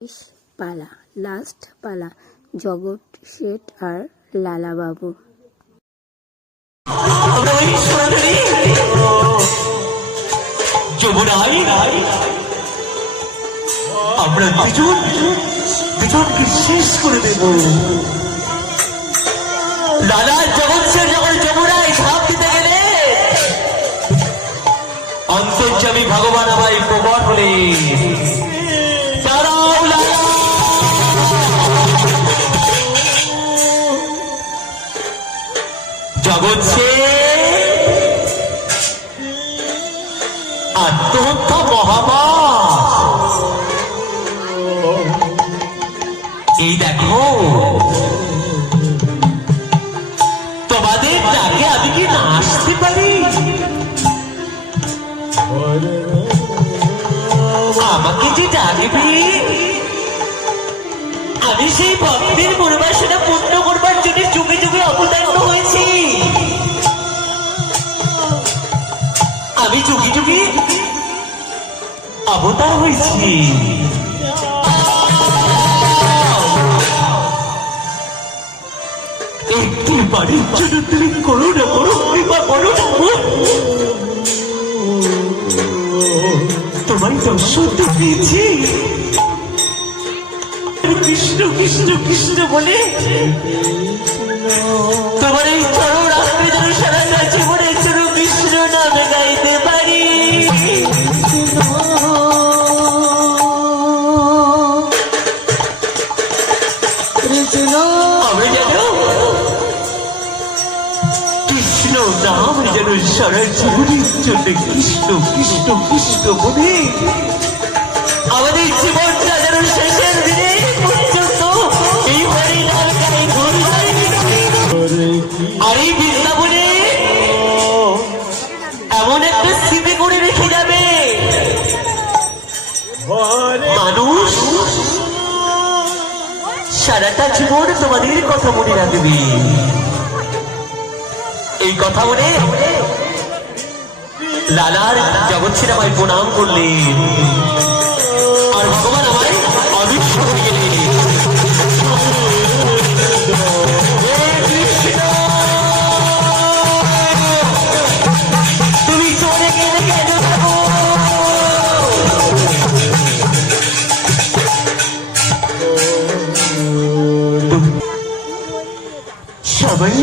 শেষ পালা, লাস্ট পালা, জগৎ শেঠ আর লালা বাবু। আমরা দুজনকে শেষ করে দেব। লালা জগৎ শেঠ যখন যমুনায় ঝাঁপ দিতে গেলে অন্তর্যামী ভগবান আমায় প্রবর হলে জগৎ আত্মহত্যা মহাপাপ। এই দেখো তোমাদের ডাকে আমি কি না আসতে পারি? আমাকে যে ডাকবে আমি সেই ভক্তের পূর্বাসনা পূর্ণ করবার জন্য যুগে যুগে অবতারিত হয়েছি। আমি যুগে যুগে অবতার হয়েছি। একটি বাড়ির জন্য তুমি করো না করো কৃপা করো না। তোমায় দর্শন দিয়েছি কৃষ্ণ কৃষ্ণ কৃষ্ণ বলে। তোমার এই চরম রাত্রে যেন সারাটা জীবনের জন্য কৃষ্ণ নামে গাইতে পারি। আমি যেন কৃষ্ণ নাম যেন সারা জীবনের জন্য কৃষ্ণ কৃষ্ণ কৃষ্ণ বলে আমাদের জীবনটা যেন শেষের দিনে পর্যন্ত এই হরি নাম গাই ঘুরি। আর এই বৃন্দাবনে এমন একটা স্মৃতি করে রেখে যাবে মানুষ সারাটা জীবন তোমাদের কথা মনে রাখবে। এই কথা মনে লালার জগৎ ছেড়ে আমায় প্রণাম করলেন আর ভগবান আমায় অদৃশ্য হয়ে গেলেন। তুমি চলে গেলে কেন যাবো? সবাই